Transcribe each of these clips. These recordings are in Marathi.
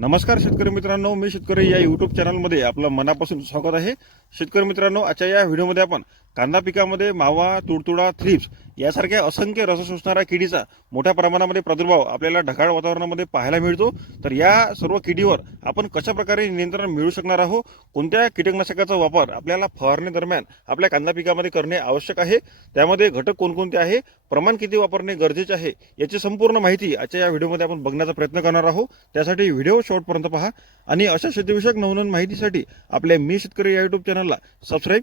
नमस्कार शेतकरी मित्रांनो मी शेतकरी या युट्यूब चॅनलमध्ये आपलं मनापासून स्वागत आहे. शेतकरी मित्रांनो आजच्या या व्हिडिओमध्ये आपण कांदा पिकामध्ये मावा तुडतुडा थ्रिप्स यासारख्या असंख्य रस शोषणाऱ्या किडीचा मोठ्या प्रमाणामध्ये प्रादुर्भाव आपल्याला ढगाळ वातावरणामध्ये पाहायला मिळतो. तर या सर्व किडीवर आपण कशा प्रकारे नियंत्रण मिळू शकणार आहोत? कोणत्या कीटकनाशकाचा वापर आपल्याला फवारणी दरम्यान आपल्या कांदा पिकामध्ये करणे आवश्यक आहे? त्यामध्ये घटक कोणकोणते आहे? प्रमाण किती वापरणे गरजेचे आहे? याची संपूर्ण माहिती आजच्या या व्हिडिओमध्ये आपण बघण्याचा प्रयत्न करणार आहोत. त्यासाठी व्हिडिओ शेवटपर्यंत पहा आणि अशा शेतीविषयक नवनवीन माहितीसाठी आपल्या मी शेतकरी या युट्यूब चॅनलला सबस्क्राईब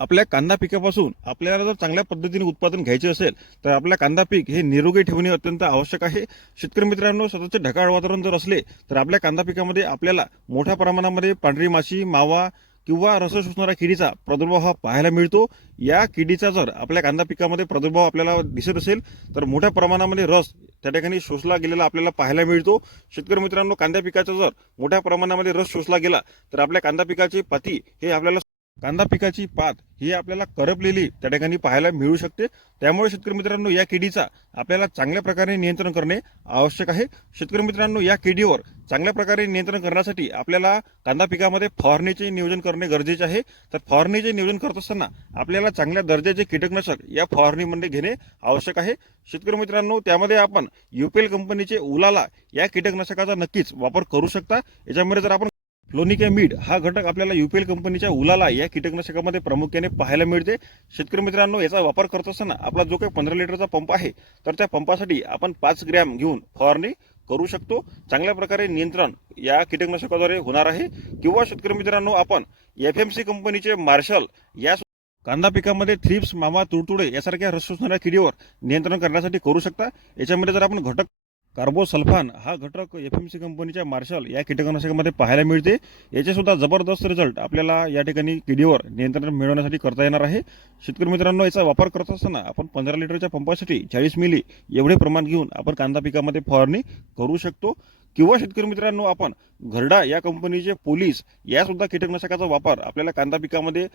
आपल्या कांदा पिकापासून आपल्याला जर चांगल्या पद्धतीने उत्पादन घ्यायचे असेल तर आपल्या कांदा पीक हे निरोगी ठेवणे अत्यंत आवश्यक आहे. शेतकरी मित्रांनो सततचे ढगाळ वातावरण जर असले तर आपल्या कांदा पिकामध्ये आपल्याला मोठ्या प्रमाणामध्ये पांढरी माशी मावा किंवा रस शोषणाऱ्या किडीचा प्रादुर्भाव हा पाहायला मिळतो. या किडीचा जर आपल्या कांदा पिकामध्ये प्रादुर्भाव आपल्याला दिसत असेल तर मोठ्या प्रमाणामध्ये रस त्या ठिकाणी शोषला गेलेला आपल्याला पाहायला मिळतो. शेतकरी मित्रांनो कांदा पिकाचा जर मोठ्या प्रमाणामध्ये रस शोषला गेला तर आपल्या कांदा पिकाची पाती हे आपल्याला कांदा पिकाची पात ही आपल्याला करपलेली त्या ठिकाणी पाहायला मिळू शकते. त्यामुळे शेतकरी मित्रांनो या किडीचा आपल्याला चांगल्या प्रकारे नियंत्रण करणे आवश्यक आहे. शेतकरी मित्रांनो या किडीवर चांगल्या प्रकारे नियंत्रण करण्यासाठी आपल्याला कांदा पिकामध्ये फवारणीचे नियोजन करणे गरजेचे आहे. तर फवारणीचे नियोजन करत असताना आपल्याला चांगल्या दर्जाचे कीटकनाशक या फवारणीमध्ये घेणे आवश्यक आहे. शेतकरी मित्रांनो त्यामध्ये आपण युपीएल कंपनीचे उलाला या कीटकनाशकाचा नक्कीच वापर करू शकता. याच्यामध्ये जर आपण फ्लोनिका मीड हा घटक आपल्याला युपीएल कंपनीच्या उलाला या कीटकनाशकामध्ये प्रामुख्याने पाहायला मिळते. शेतकरी मित्रांनो याचा वापर करत असताना आपला जो काही पंधरा लिटरचा पंप आहे तर त्या पंपासाठी आपण पाच ग्रॅम घेऊन फवारणी करू शकतो. चांगल्या प्रकारे नियंत्रण या कीटकनाशकाद्वारे होणार आहे. किंवा शेतकरी मित्रांनो आपण एफ एम सी कंपनीचे मार्शल या कांदा पिकामध्ये थ्रिप्स मामा तुडतुडे यासारख्या रस किडीवर नियंत्रण करण्यासाठी करू शकता. याच्यामध्ये जर आपण घटक कार्बोसल्फान हा घटक एफ एम सी कंपनीच्या मार्शल या कीटकनाशकामध्ये पाहायला मिळते. याचेसुद्धा जबरदस्त रिझल्ट आपल्याला या ठिकाणी किडीवर नियंत्रण मिळवण्यासाठी करता येणार आहे. शेतकरी मित्रांनो याचा वापर करत असताना आपण पंधरा लिटरच्या पंपासाठी चाळीस मिली एवढे प्रमाण घेऊन आपण कांदा पिकामध्ये फवारणी करू शकतो. किंवा शेतकरी मित्रांनो आपण घरडा या कंपनीचे पोलीस यासुद्धा कीटकनाशकाचा वापर आपल्याला कांदा पिकामध्ये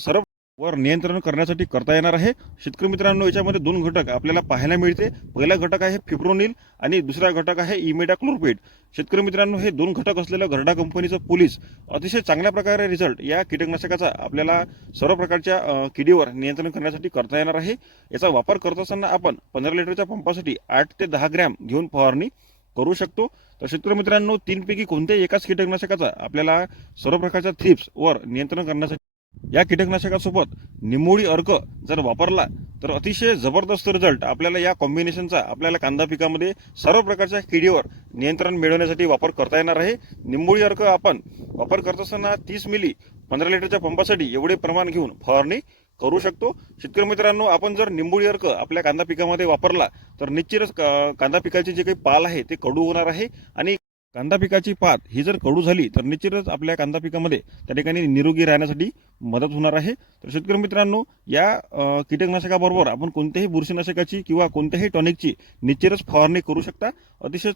सर्व वर नियंत्रण करण्यासाठी करता येणार आहे. शेतकरी मित्रांनो याच्यामध्ये दोन घटक आपल्याला पाहायला मिळते. पहिला घटक आहे फिब्रोनिल आणि दुसरा घटक आहे इमेडा क्लोरपेट शेतकरी मित्रांनो हे दोन घटक असलेलं घरडा कंपनीचं पोलीस अतिशय चांगल्या प्रकारे रिझल्ट या कीटकनाशकाचा आपल्याला सर्व प्रकारच्या किडीवर नियंत्रण करण्यासाठी करता येणार आहे. याचा वापर करत असताना आपण पंधरा लिटरच्या पंपासाठी आठ ते दहा ग्रॅम घेऊन फवारणी करू शकतो. तर शेतकरी मित्रांनो तीनपैकी कोणत्याही एकाच कीटकनाशकाचा आपल्याला सर्व प्रकारच्या थिप्सवर नियंत्रण करण्यासाठी या कीटकनाशकासोबत निमोळी अर्क जर वापरला तर अतिशय जबरदस्त रिझल्ट आपल्याला या कॉम्बिनेशनचा आपल्याला कांदा पिकामध्ये सर्व प्रकारच्या किडीवर नियंत्रण मिळवण्यासाठी वापर करता येणार आहे. निंबोळी अर्क आपण वापर करत असताना तीस मिली पंधरा लिटरच्या पंपासाठी एवढे प्रमाण घेऊन फवारणी करू शकतो. शेतकरी मित्रांनो आपण जर निंबोळी अर्क आपल्या कांदा पिकामध्ये वापरला तर निश्चितच का- कांदा पिकाचे जे काही पाल आहे ते कडू होणार आहे आणि कांदा पिकाची पात ही जर कडू झाली तर निश्चितच आपल्या कांदा पिकामध्ये त्या ठिकाणी निरोगी राहण्यासाठी मदत होणार आहे. तर शेतकरी मित्रांनो या कीटकनाशकाबरोबर आपण कोणत्याही बुरशीनाशकाची किंवा कोणत्याही टॉनिकची निश्चितच फवारणी करू शकता. अतिशय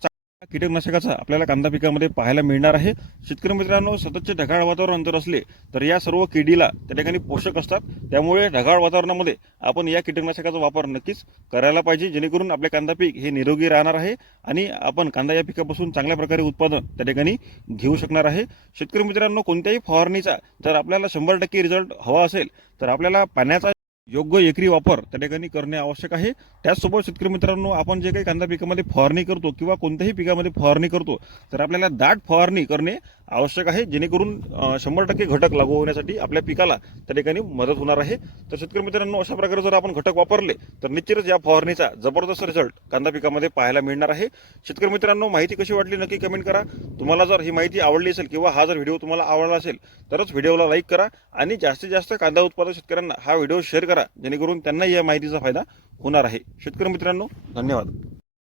कीटकनाशकाचा आपल्याला कांदा पिकामध्ये पाहायला मिळणार आहे. शेतकरी मित्रांनो सततचे ढगाळ वातावरण जर असले तर या सर्व किडीला त्या ठिकाणी पोषक असतात. त्यामुळे ढगाळ वातावरणामध्ये आपण या कीटकनाशकाचा वापर नक्कीच करायला पाहिजे जेणेकरून आपले कांदा पीक हे निरोगी राहणार आहे आणि आपण कांदा या पिकापासून चांगल्या प्रकारे उत्पादन त्या ठिकाणी घेऊ शकणार आहे. शेतकरी मित्रांनो कोणत्याही फवारणीचा जर आपल्याला शंभर टक्के रिझल्ट हवा असेल तर आपल्याला पाण्याचा योग्य एकरी वापर त्या ठिकाणी करणे आवश्यक आहे. त्याचसोबत शेतकरी मित्रांनो आपण जे काही कांदा पिकामध्ये फवारणी करतो किंवा कोणत्याही पिकामध्ये फवारणी करतो तर आपल्याला दाट फवारणी करणे आवश्यक आहे जेणेकरून शंभर टक्के घटक लागू होण्यासाठी आपल्या पिकाला त्या ठिकाणी मदत होणार आहे. तर शेतकरी मित्रांनो अशा प्रकारे जर आपण घटक वापरले तर निश्चितच या फवारणीचा जबरदस्त रिझल्ट कांदा पिकामध्ये पाहायला मिळणार आहे. शेतकरी मित्रांनो माहिती कशी वाटली नक्की कमेंट करा. तुम्हाला जर ही माहिती आवडली असेल किंवा हा जर व्हिडिओ तुम्हाला आवडला असेल तरच व्हिडिओला लाईक करा आणि जास्तीत जास्त कांदा उत्पादक शेतकऱ्यांना हा व्हिडिओ शेअर करा जेणेकरून त्यांनाही या माहितीचा फायदा होणार आहे. शेतकरी मित्रांनो धन्यवाद.